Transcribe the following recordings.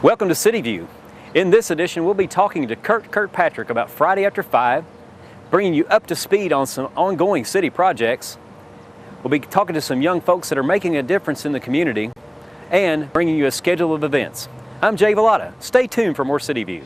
Welcome to City View. In this edition, we'll be talking to Kurt Kirkpatrick about Friday After 5, bringing you up to speed on some ongoing city projects. We'll be talking to some young folks that are making a difference in the community and bringing you a schedule of events. I'm Jay Vallata. Stay tuned for more City View.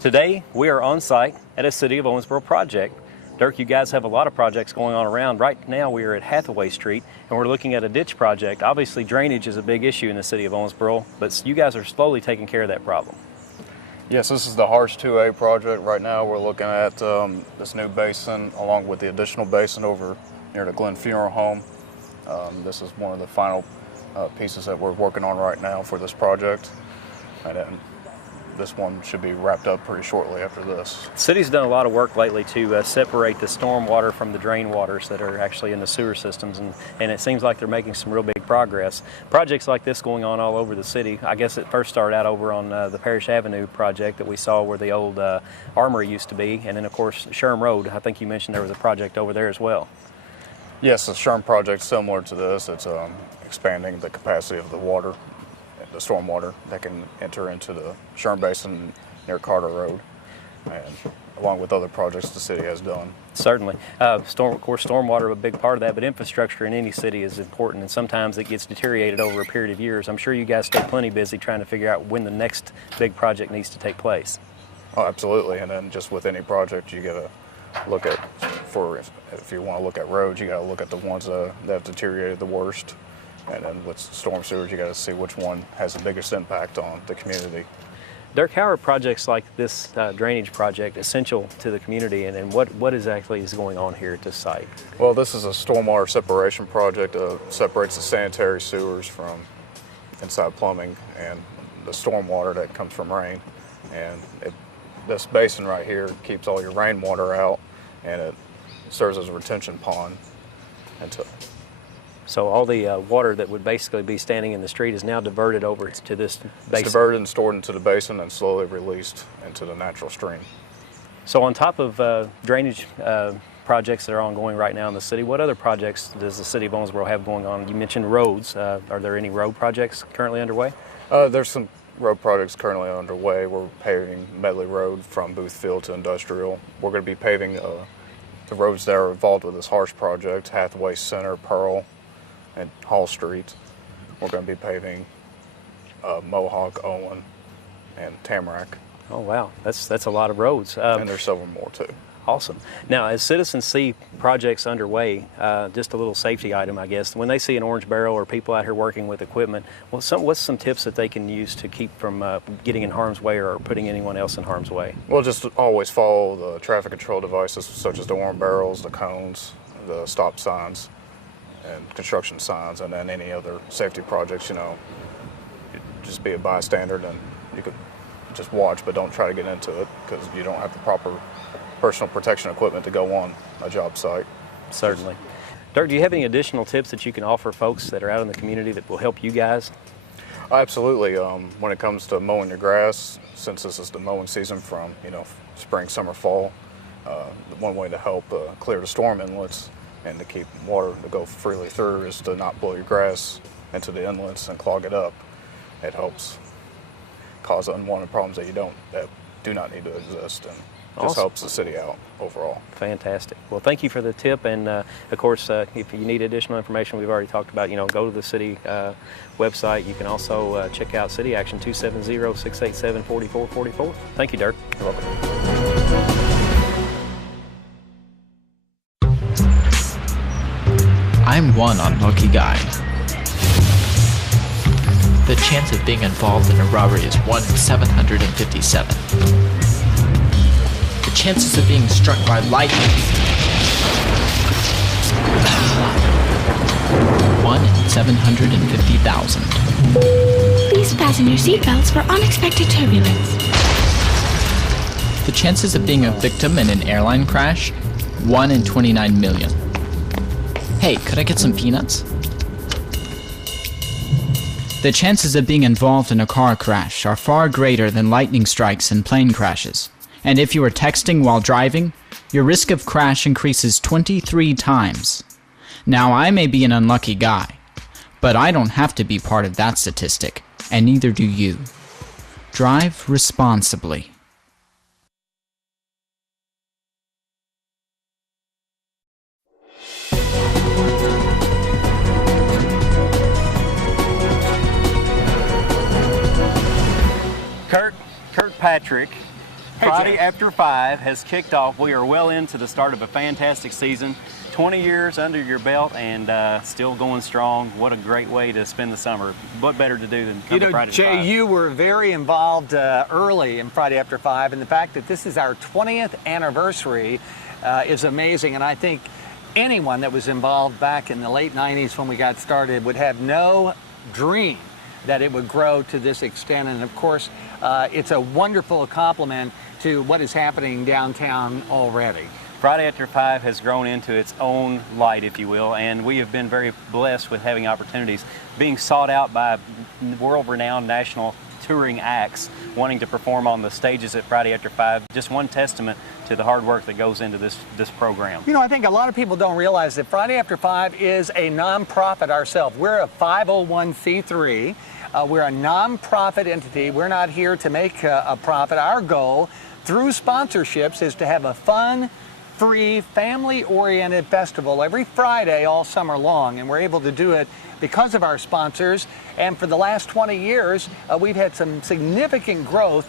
Today, we are on site at a City of Owensboro project. Dirk, you guys have a lot of projects going on around. Right now we are at Hathaway Street and we're looking at a ditch project. Obviously drainage is a big issue in the City of Owensboro, but you guys are slowly taking care of that problem. Yes, this is the Harsh 2A project. Right now we're looking at this new basin along with the additional basin over near the Glen Funeral Home. This is one of the final pieces that we're working on right now for this project. And then this one should be wrapped up pretty shortly after this. The city's done a lot of work lately to separate the storm water from the drain waters that are actually in the sewer systems, and it seems like they're making some real big progress. Projects like this going on all over the city. I guess it first started out over on the Parish Avenue project that we saw where the old armory used to be, and then of course Sherm Road. I think you mentioned there was a project over there as well. Yes, the Sherm project similar to this. It's expanding the capacity of the water, the storm water that can enter into the Sherm Basin near Carter Road, and along with other projects the city has done. Certainly. Of course, stormwater is a big part of that, but infrastructure in any city is important, and sometimes it gets deteriorated over a period of years. I'm sure you guys stay plenty busy trying to figure out when the next big project needs to take place. Oh, absolutely. And then just with any project, you got to look at, if you want to look at roads, you got to look at the ones that have deteriorated the worst. And then with storm sewers, you got to see which one has the biggest impact on the community. Dirk, how are projects like this drainage project essential to the community, and what exactly is going on here at this site? Well, this is a stormwater separation project. Separates the sanitary sewers from inside plumbing and the stormwater that comes from rain. And this basin right here keeps all your rainwater out, and it serves as a retention pond until. So all the water that would basically be standing in the street is now diverted over to this basin? It's diverted and stored into the basin and slowly released into the natural stream. So on top of drainage projects that are ongoing right now in the city, what other projects does the City of Owensboro have going on? You mentioned roads. Are there any road projects currently underway? There's some road projects currently underway. We're paving Medley Road from Boothfield to Industrial. We're going to be paving the roads that are involved with this Harsh project, Hathaway Center, Pearl, and Hall Street. We're going to be paving Mohawk, Owen, and Tamarack. Oh wow, that's a lot of roads. And there's several more too. Awesome. Now, as citizens see projects underway, just a little safety item, I guess. When they see an orange barrel or people out here working with equipment, what's some tips that they can use to keep from getting in harm's way or putting anyone else in harm's way? Well, just always follow the traffic control devices such as the orange barrels, the cones, the stop signs, and construction signs, and then any other safety projects. You just be a bystander, and you could just watch, but don't try to get into it because you don't have the proper personal protection equipment to go on a job site. Certainly. Dirk, do you have any additional tips that you can offer folks that are out in the community that will help you guys? Absolutely. When it comes to mowing your grass, since this is the mowing season from spring, summer, fall, one way to help clear the storm inlets and to keep water to go freely through is to not blow your grass into the inlets and clog it up. It helps cause unwanted problems that do not need to exist, and just Awesome. helps the city out overall. Fantastic. Well, thank you for the tip, and of course, if you need additional information, we've already talked about, go to the city website. You can also check out City Action 270-687-4444. Thank you, Dirk. You're welcome. I'm one unlucky guy. The chance of being involved in a robbery is 1 in 757. The chances of being struck by lightning. 1 in 750,000. Please fasten your seatbelts for unexpected turbulence. The chances of being a victim in an airline crash? 1 in 29 million. Hey, could I get some peanuts? The chances of being involved in a car crash are far greater than lightning strikes and plane crashes. And if you are texting while driving, your risk of crash increases 23 times. Now, I may be an unlucky guy, but I don't have to be part of that statistic, and neither do you. Drive responsibly. Kirkpatrick, Friday After 5 has kicked off. We are well into the start of a fantastic season. 20 years under your belt and still going strong. What a great way to spend the summer. What better to do than come to Friday Jay, After 5? you were very involved early in Friday After 5, and the fact that this is our 20th anniversary is amazing. And I think anyone that was involved back in the late 90s when we got started would have no dream that it would grow to this extent. And of course, it's a wonderful compliment to what is happening downtown already. Friday After 5 has grown into its own light, if you will, and we have been very blessed with having opportunities, being sought out by world-renowned national touring acts wanting to perform on the stages at Friday After 5. Just one testament to the hard work that goes into this program. You know, I think a lot of people don't realize that Friday After 5 is a nonprofit ourselves. We're a 501c3. We're a nonprofit entity. We're not here to make a profit. Our goal through sponsorships is to have a fun, free, family-oriented festival every Friday all summer long, and we're able to do it because of our sponsors. And for the last 20 years, we've had some significant growth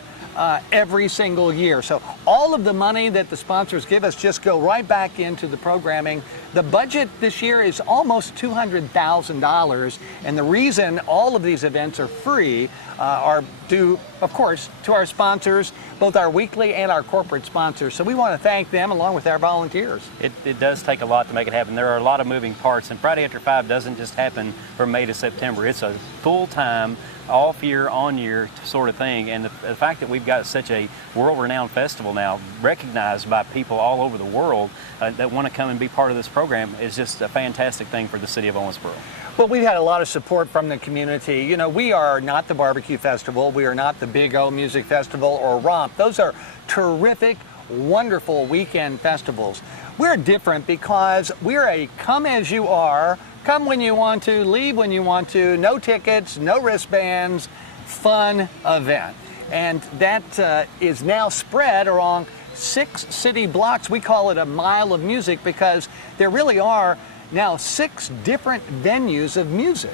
every single year. So all of the money that the sponsors give us just go right back into the programming. The budget this year is almost $200,000, and the reason all of these events are free are due, of course, to our sponsors, both our weekly and our corporate sponsors. So we want to thank them along with our volunteers. It does take a lot to make it happen. There are a lot of moving parts, and Friday After 5 doesn't just happen from May to September. It's a full-time, off year, on year sort of thing. And the fact that we've got such a world-renowned festival now, recognized by people all over the world that want to come and be part of this program, is just a fantastic thing for the city of Owensboro. Well, we've had a lot of support from the community. You know, we are not the Barbecue Festival. We are not the Big O Music Festival or Romp. Those are terrific, wonderful weekend festivals. We're different because we're a come as you are, come when you want to, leave when you want to, no tickets, no wristbands, fun event. And that is now spread along 6 city blocks. We call it a mile of music because there really are now 6 different venues of music.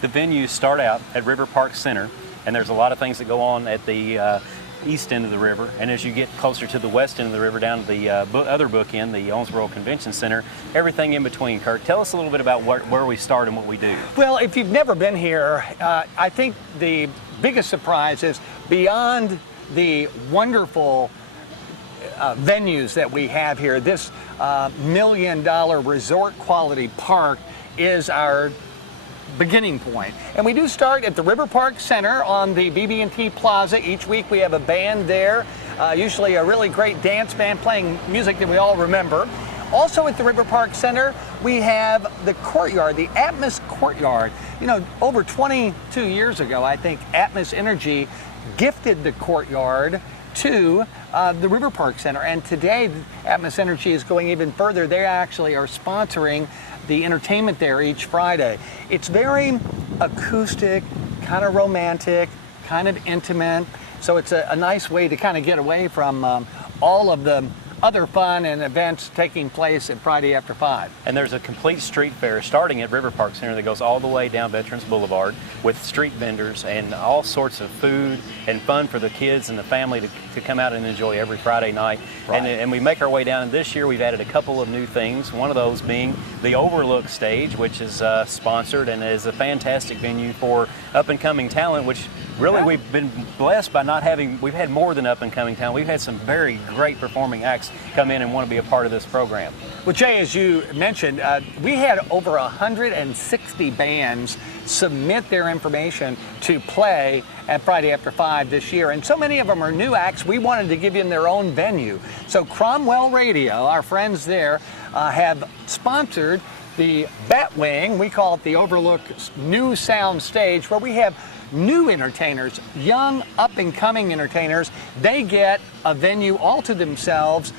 The venues start out at River Park Center, and there's a lot of things that go on at the east end of the river, and as you get closer to the west end of the river, down to the other bookend, the Owensboro Convention Center, everything in between. Kirk, tell us a little bit about where we start and what we do. Well, if you've never been here, I think the biggest surprise is beyond the wonderful venues that we have here. This $1 million resort quality park is our beginning point. And we do start at the River Park Center on the BB&T Plaza. Each week we have a band there, usually a really great dance band playing music that we all remember. Also at the River Park Center, we have the courtyard, the Atmos Courtyard. You know, over 22 years ago, I think Atmos Energy gifted the courtyard to the River Park Center. And today, Atmos Energy is going even further. They actually are sponsoring the entertainment there each Friday. It's very acoustic, kind of romantic, kind of intimate. So it's a nice way to kind of get away from all of the other fun and events taking place at Friday After 5. And there's a complete street fair starting at River Park Center that goes all the way down Veterans Boulevard with street vendors and all sorts of food and fun for the kids and the family to come out and enjoy every Friday night. Right. And we make our way down, and this year we've added a couple of new things, one of those being the Overlook Stage, which is sponsored and is a fantastic venue for up-and-coming talent, which really we've been blessed by not having, we've had more than up-and-coming talent. We've had some very great performing acts come in and want to be a part of this program. Well, Jay, as you mentioned, we had over 160 bands submit their information to play at Friday After 5 this year, and so many of them are new acts. We wanted to give them their own venue. So Cromwell Radio, our friends there, have sponsored the Batwing, we call it the Overlook New Sound Stage, where we have new entertainers, young up-and-coming entertainers. They get a venue all to themselves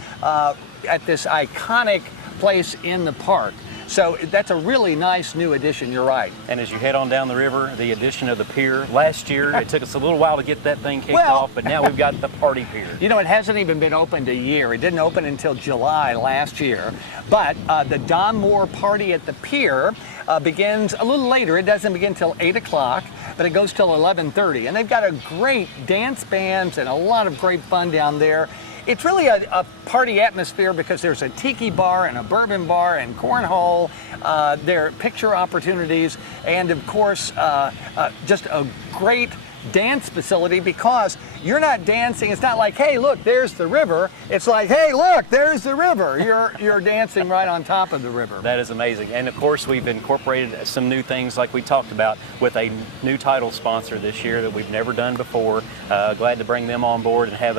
at this iconic place in the park. So that's a really nice new addition, you're right. And as you head on down the river, the addition of the pier. Last year, it took us a little while to get that thing kicked off, but now we've got the party pier. You know, it hasn't even been opened a year. It didn't open until July last year. But the Don Moore Party at the Pier begins a little later. It doesn't begin till 8 o'clock, but it goes till 11:30. And they've got a great dance bands and a lot of great fun down there. It's really a party atmosphere because there's a tiki bar and a bourbon bar and cornhole. There are picture opportunities and, of course, just a great dance facility because you're not dancing. It's not like, hey, look, there's the river. It's like, hey, look, there's the river. You're dancing right on top of the river. That is amazing. And of course, we've incorporated some new things like we talked about with a new title sponsor this year that we've never done before. Glad to bring them on board and have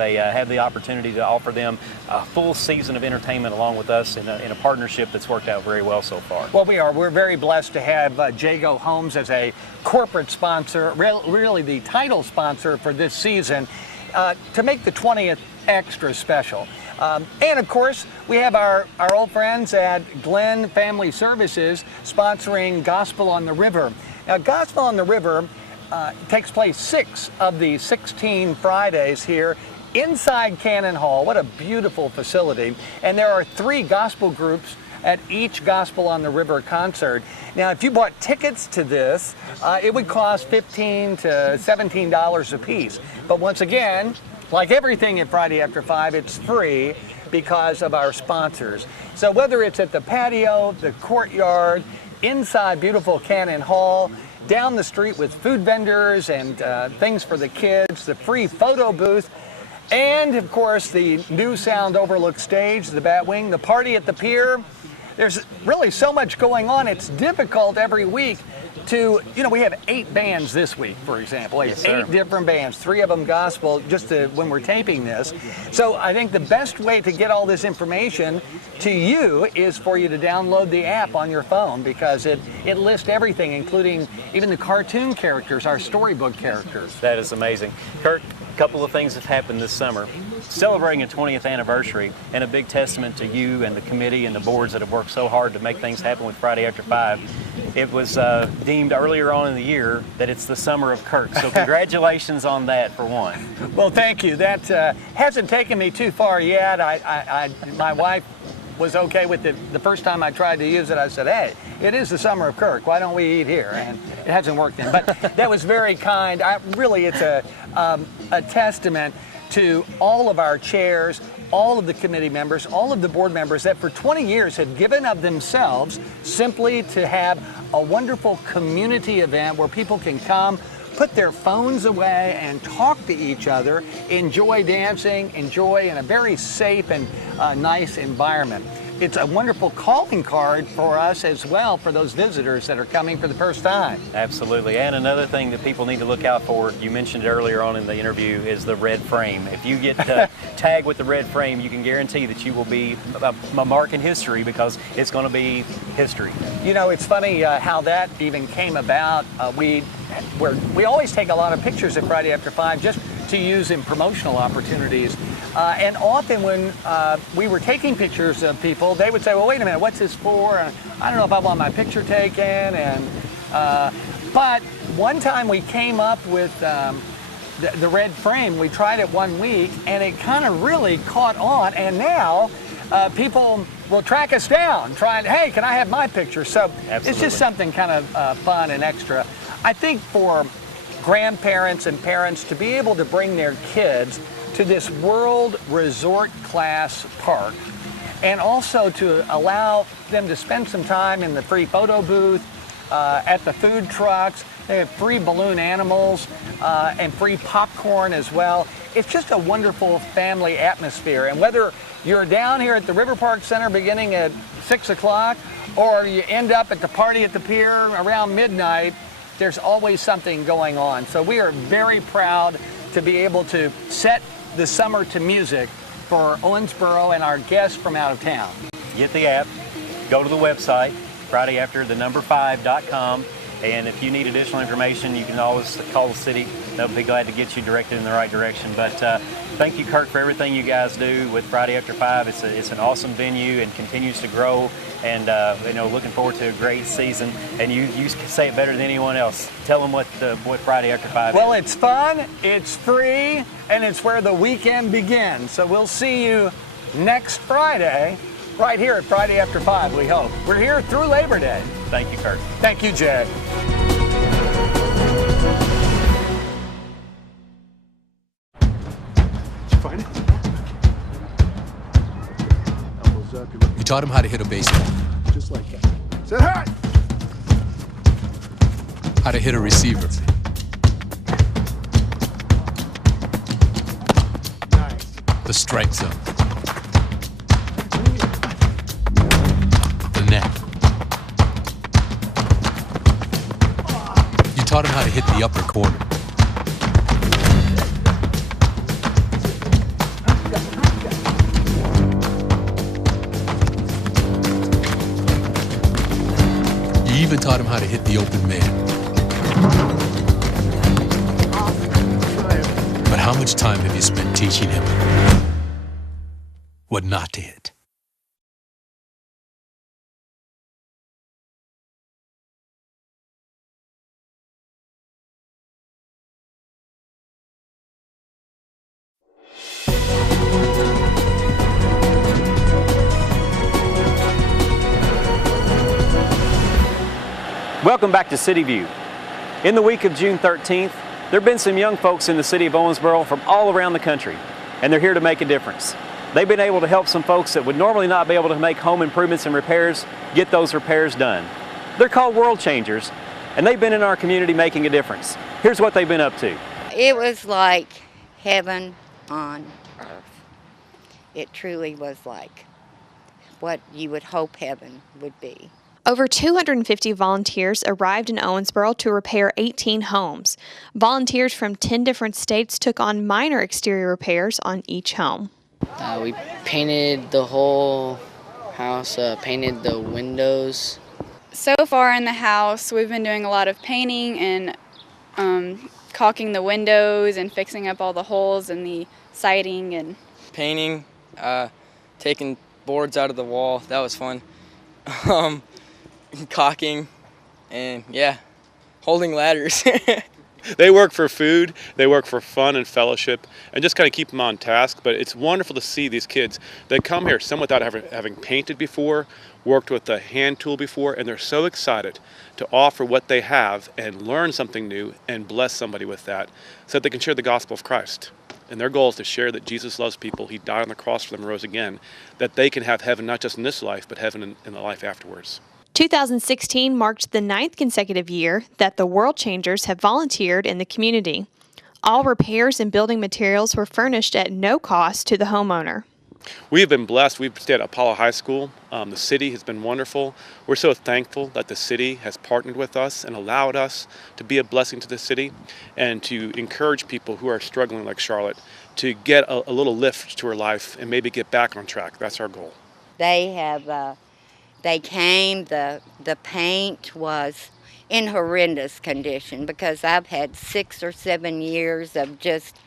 the opportunity to offer them a full season of entertainment along with us in a partnership that's worked out very well so far. Well, we're very blessed to have Jago Homes as a corporate sponsor, really the title sponsor for this season, to make the 20th extra special. And of course, we have our old friends at Glenn Family Services sponsoring Gospel on the River. Now, Gospel on the River takes place 6 of the 16 Fridays here inside Cannon Hall. What a beautiful facility. And there are 3 gospel groups at each Gospel on the River concert. Now, if you bought tickets to this, it would cost $15 to $17 a piece. But once again, like everything at Friday After 5, it's free because of our sponsors. So whether it's at the patio, the courtyard, inside beautiful Cannon Hall, down the street with food vendors and things for the kids, the free photo booth, and of course the new sound overlook stage, the Batwing, the party at the pier. There's really so much going on. It's difficult every week to, we have 8 bands this week, for example. Yes, sir. 8 different bands, 3 of them gospel, when we're taping this. So I think the best way to get all this information to you is for you to download the app on your phone because it lists everything, including even the cartoon characters, our storybook characters. That is amazing. Kirk, a couple of things have happened this summer. Celebrating a 20th anniversary and a big testament to you and the committee and the boards that have worked so hard to make things happen with Friday After 5. It was deemed earlier on in the year that it's the summer of Kirk. So congratulations on that for one. Well, thank you. That hasn't taken me too far yet. My wife was okay with it. The first time I tried to use it, I said, hey, it is the summer of Kirk. Why don't we eat here? And it hasn't worked then. But that was very kind. It's a testament to all of our chairs, all of the committee members, all of the board members that for 20 years have given of themselves simply to have a wonderful community event where people can come, put their phones away and talk to each other, enjoy dancing, enjoy in a very safe and nice environment. It's a wonderful calling card for us as well for those visitors that are coming for the first time. Absolutely. And another thing that people need to look out for, you mentioned it earlier on in the interview, is the red frame. If you get tagged with the red frame, you can guarantee that you will be a mark in history because it's going to be history. It's funny how that even came about. We always take a lot of pictures at Friday After 5 just to use in promotional opportunities. And often when we were taking pictures of people, they would say, well, wait a minute, what's this for? And I don't know if I want my picture taken. But one time we came up with the red frame. We tried it one week, and it kind of really caught on. And now people will track us down, hey, can I have my picture? So Absolutely. It's just something kind of fun and extra. I think for grandparents and parents to be able to bring their kids to this world resort class park and also to allow them to spend some time in the free photo booth, at the food trucks. They have free balloon animals and free popcorn as well. It's just a wonderful family atmosphere. And whether you're down here at the River Park Center beginning at 6 o'clock or you end up at the party at the pier around midnight, there's always something going on. So we are very proud to be able to set the summer to music for Owensboro and our guests from out of town. Get the app, go to the website, FridayAfter5.com, And if you need additional information, you can always call the city. They'll be glad to get you directed in the right direction. But thank you, Kurt, for everything you guys do with Friday After 5. It's an awesome venue and continues to grow. And looking forward to a great season. And you say it better than anyone else. Tell them what Friday After 5 is. Well, it's fun, it's free, and it's where the weekend begins. So we'll see you next Friday, right here at Friday After 5, we hope. We're here through Labor Day. Thank you, Kurt. Thank you, Jay. Did you find it? Elbows up. You taught him how to hit a baseball, Just like that. Set high! how to hit a receiver, Nice. the strike zone, the net. You taught him how to hit the upper corner. You even taught him how to hit the open man. But how much time have you spent teaching him what not to hit? Welcome back to City View. In the week of June 13th, there have been some young folks in the city of Owensboro from all around the country, and they're here to make a difference. They've been able to help some folks that would normally not be able to make home improvements and repairs get those repairs done. They're called World Changers, and they've been in our community making a difference. Here's what they've been up to. It was like heaven on earth. It truly was like what you would hope heaven would be. Over 250 volunteers arrived in Owensboro to repair 18 homes. Volunteers from 10 different states took on minor exterior repairs on each home. We painted the whole house, painted the windows. So far in the house, we've been doing a lot of painting and caulking the windows and fixing up all the holes in the siding. And Painting, taking boards out of the wall, that was fun. Caulking, and holding ladders. They work for food, they work for fun and fellowship, and just kind of keep them on task. But it's wonderful to see these kids. They come here, some without having painted before, worked with a hand tool before, and they're so excited to offer what they have and learn something new and bless somebody with that so that they can share the gospel of Christ. And their goal is to share that Jesus loves people, He died on the cross for them and rose again, that they can have heaven not just in this life, but heaven in the life afterwards. 2016 marked the 9th consecutive year that the World Changers have volunteered in the community. All repairs and building materials were furnished at no cost to the homeowner. We have been blessed. We've stayed at Apollo High School. The city has been wonderful. We're so thankful that the city has partnered with us and allowed us to be a blessing to the city and to encourage people who are struggling like Charlotte to get a little lift to her life and maybe get back on track. That's our goal. They came, the paint was in horrendous condition because I've had 6 or 7 years of just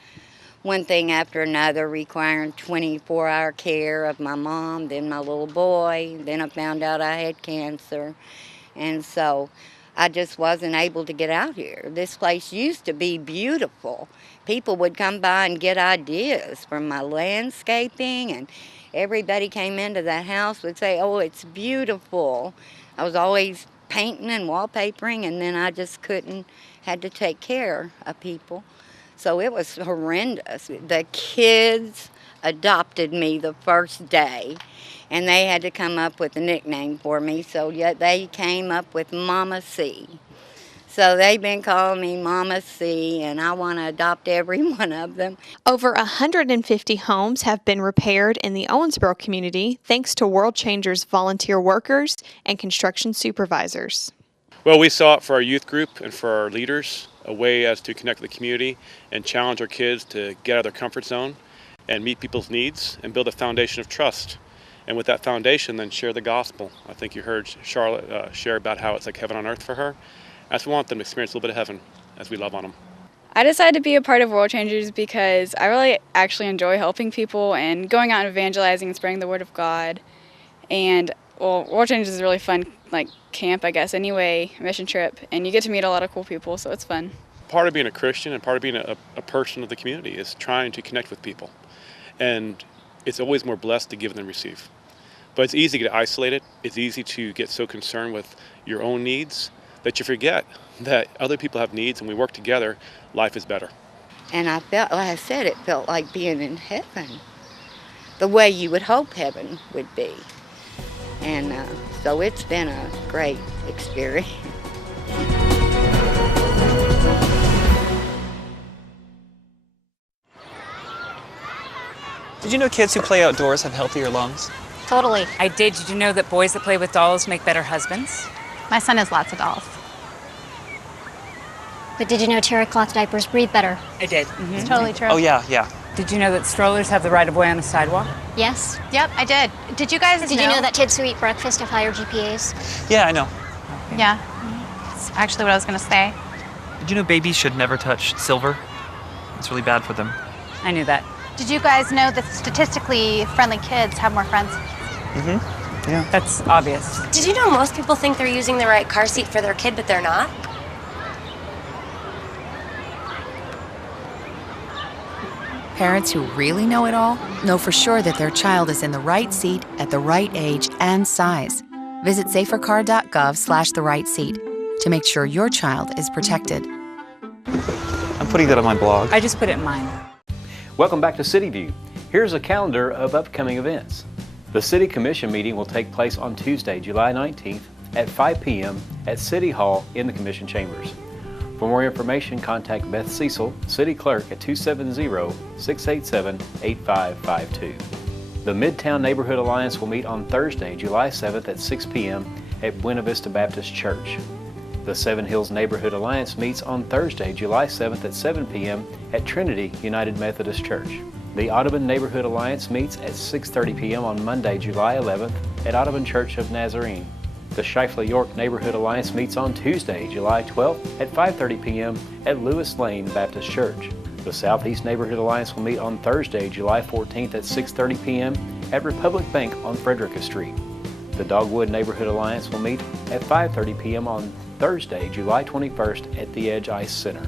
one thing after another requiring 24-hour care of my mom, then my little boy, then I found out I had cancer. And so I just wasn't able to get out here. This place used to be beautiful. People would come by and get ideas from my landscaping, and everybody came into that house would say, "Oh, it's beautiful." I was always painting and wallpapering, and then I just had to take care of people. So it was horrendous. The kids adopted me the first day, and they had to come up with a nickname for me, so they came up with Mama C. So they've been calling me Mama C, and I want to adopt every one of them. Over 150 homes have been repaired in the Owensboro community thanks to World Changers volunteer workers and construction supervisors. Well, we saw it for our youth group and for our leaders, a way as to connect with the community and challenge our kids to get out of their comfort zone and meet people's needs and build a foundation of trust. And with that foundation, then share the gospel. I think you heard Charlotte share about how it's like heaven on earth for her. I just want them to experience a little bit of heaven as we love on them. I decided to be a part of World Changers because I really actually enjoy helping people and going out and evangelizing and spreading the word of God. And well, World Changers is a really fun camp, I guess, anyway, mission trip, and you get to meet a lot of cool people, so it's fun. Part of being a Christian and part of being a person of the community is trying to connect with people. And it's always more blessed to give than receive. But it's easy to get isolated. It's easy to get so concerned with your own needs that you forget that other people have needs, and we work together, life is better. And I felt, like I said, it felt like being in heaven, the way you would hope heaven would be. And so it's been a great experience. Did you know kids who play outdoors have healthier lungs? Totally. I did. Did you know that boys that play with dolls make better husbands? My son has lots of dolls. But did you know terry cloth diapers breathe better? I did. It's totally true. Oh, yeah. Did you know that strollers have the right of way on the sidewalk? Yes. Yep, I did. Did you guys Did you know that kids who eat breakfast have higher GPAs? Yeah, I know. Yeah. That's actually what I was going to say. Did you know babies should never touch silver? It's really bad for them. I knew that. Did you guys know that statistically friendly kids have more friends? Mm-hmm. Yeah. That's obvious. Did you know most people think they're using the right car seat for their kid, but they're not? Parents who really know it all know for sure that their child is in the right seat at the right age and size. Visit safercar.gov/the right seat to make sure your child is protected. I'm putting that on my blog. I just put it in mine. Welcome back to City View. Here's a calendar of upcoming events. The City Commission meeting will take place on Tuesday, July 19th at 5 p.m. at City Hall in the Commission Chambers. For more information, contact Beth Cecil, City Clerk at 270-687-8552. The Midtown Neighborhood Alliance will meet on Thursday, July 7th at 6 p.m. at Buena Vista Baptist Church. The Seven Hills Neighborhood Alliance meets on Thursday, July 7th at 7 p.m. at Trinity United Methodist Church. The Audubon Neighborhood Alliance meets at 6:30 p.m. on Monday, July 11th at Audubon Church of Nazarene. The Shifley York Neighborhood Alliance meets on Tuesday, July 12th at 5:30 p.m. at Lewis Lane Baptist Church. The Southeast Neighborhood Alliance will meet on Thursday, July 14th at 6:30 p.m. at Republic Bank on Frederica Street. The Dogwood Neighborhood Alliance will meet at 5:30 p.m. on Thursday, July 21st at the Edge Ice Center.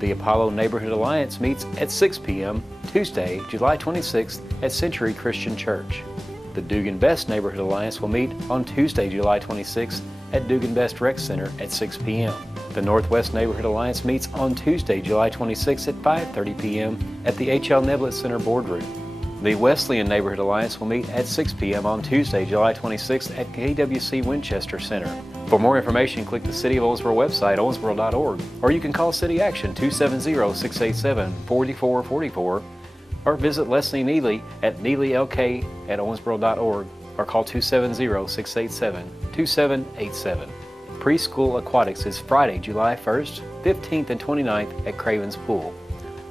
The Apollo Neighborhood Alliance meets at 6 p.m. Tuesday, July 26th at Century Christian Church. The Dugan Best Neighborhood Alliance will meet on Tuesday, July 26th at Dugan Best Rec Center at 6 p.m. The Northwest Neighborhood Alliance meets on Tuesday, July 26th at 5:30 p.m. at the H.L. Neblett Center Boardroom. The Wesleyan Neighborhood Alliance will meet at 6 p.m. on Tuesday, July 26th at KWC Winchester Center. For more information, click the City of Owensboro website, owensboro.org, or you can call City Action 270-687-4444, or visit Leslie Neely at neelylk@owensboro.org, or call 270-687-2787. Preschool Aquatics is Friday, July 1st, 15th, and 29th at Cravens Pool.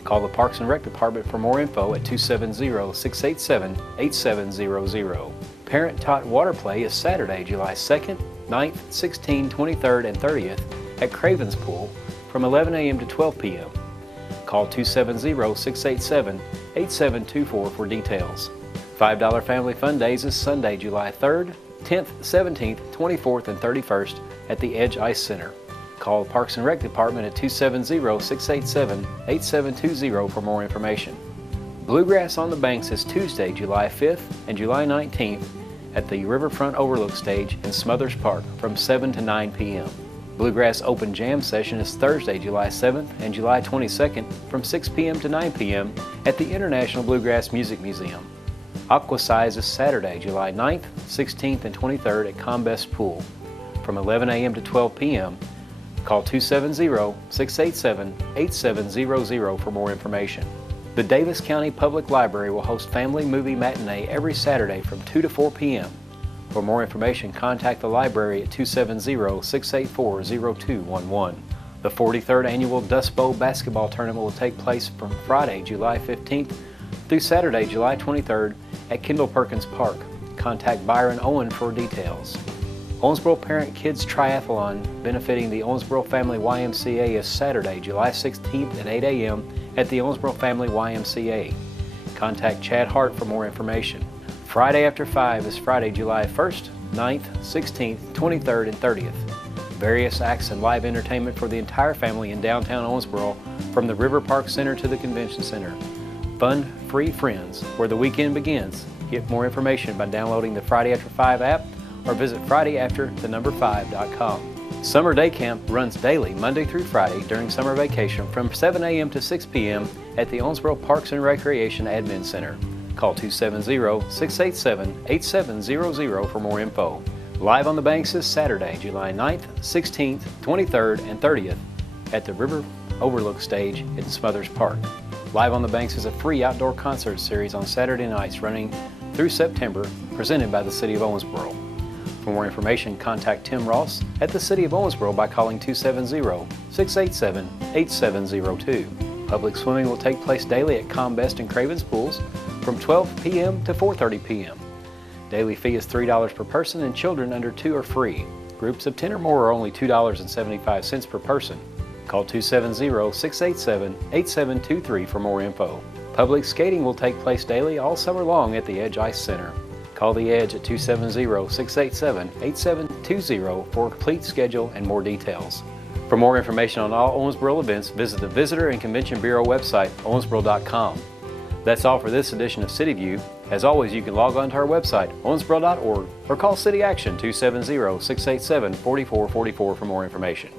Call the Parks and Rec Department for more info at 270-687-8700. Parent-taught water play is Saturday, July 2nd, 9th, 16th, 23rd, and 30th at Cravens Pool from 11 a.m. to 12 p.m. Call 270-687-8724 for details. $5 Family Fun Days is Sunday, July 3rd, 10th, 17th, 24th, and 31st at the Edge Ice Center. Call the Parks and Rec Department at 270-687-8720 for more information. Bluegrass on the Banks is Tuesday, July 5th and July 19th at the Riverfront Overlook Stage in Smothers Park from 7 to 9 p.m. Bluegrass Open Jam Session is Thursday, July 7th and July 22nd from 6 p.m. to 9 p.m. at the International Bluegrass Music Museum. Aquasize is Saturday, July 9th, 16th, and 23rd at Combest Pool from 11 a.m. to 12 p.m. Call 270-687-8700 for more information. The Davis County Public Library will host Family Movie Matinee every Saturday from 2 to 4 p.m. For more information, contact the library at 270-684-0211. The 43rd Annual Dust Bowl Basketball Tournament will take place from Friday, July 15th through Saturday, July 23rd at Kendall Perkins Park. Contact Byron Owen for details. Owensboro Parent Kids Triathlon benefiting the Owensboro Family YMCA is Saturday, July 16th at 8 a.m. at the Owensboro Family YMCA. Contact Chad Hart for more information. Friday after 5 is Friday, July 1st, 9th, 16th, 23rd, and 30th. Various acts and live entertainment for the entire family in downtown Owensboro, from the River Park Center to the Convention Center. Fun, free friends, where the weekend begins. Get more information by downloading the Friday After 5 app or visit FridayAfter5.com. Summer Day Camp runs daily, Monday through Friday, during summer vacation from 7 a.m. to 6 p.m. at the Owensboro Parks and Recreation Admin Center. Call 270-687-8700 for more info. Live on the Banks is Saturday, July 9th, 16th, 23rd, and 30th at the River Overlook Stage in Smothers Park. Live on the Banks is a free outdoor concert series on Saturday nights running through September, presented by the City of Owensboro. For more information, contact Tim Ross at the City of Owensboro by calling 270-687-8702. Public swimming will take place daily at Combest and Cravens Pools from 12 p.m. to 4:30 p.m. Daily fee is $3 per person, and children under 2 are free. Groups of 10 or more are only $2.75 per person. Call 270-687-8723 for more info. Public skating will take place daily all summer long at the Edge Ice Center. Call the Edge at 270-687-8720 for a complete schedule and more details. For more information on all Owensboro events, visit the Visitor and Convention Bureau website, owensboro.com. That's all for this edition of City View. As always, you can log on to our website, owensboro.org, or call City Action 270-687-4444 for more information.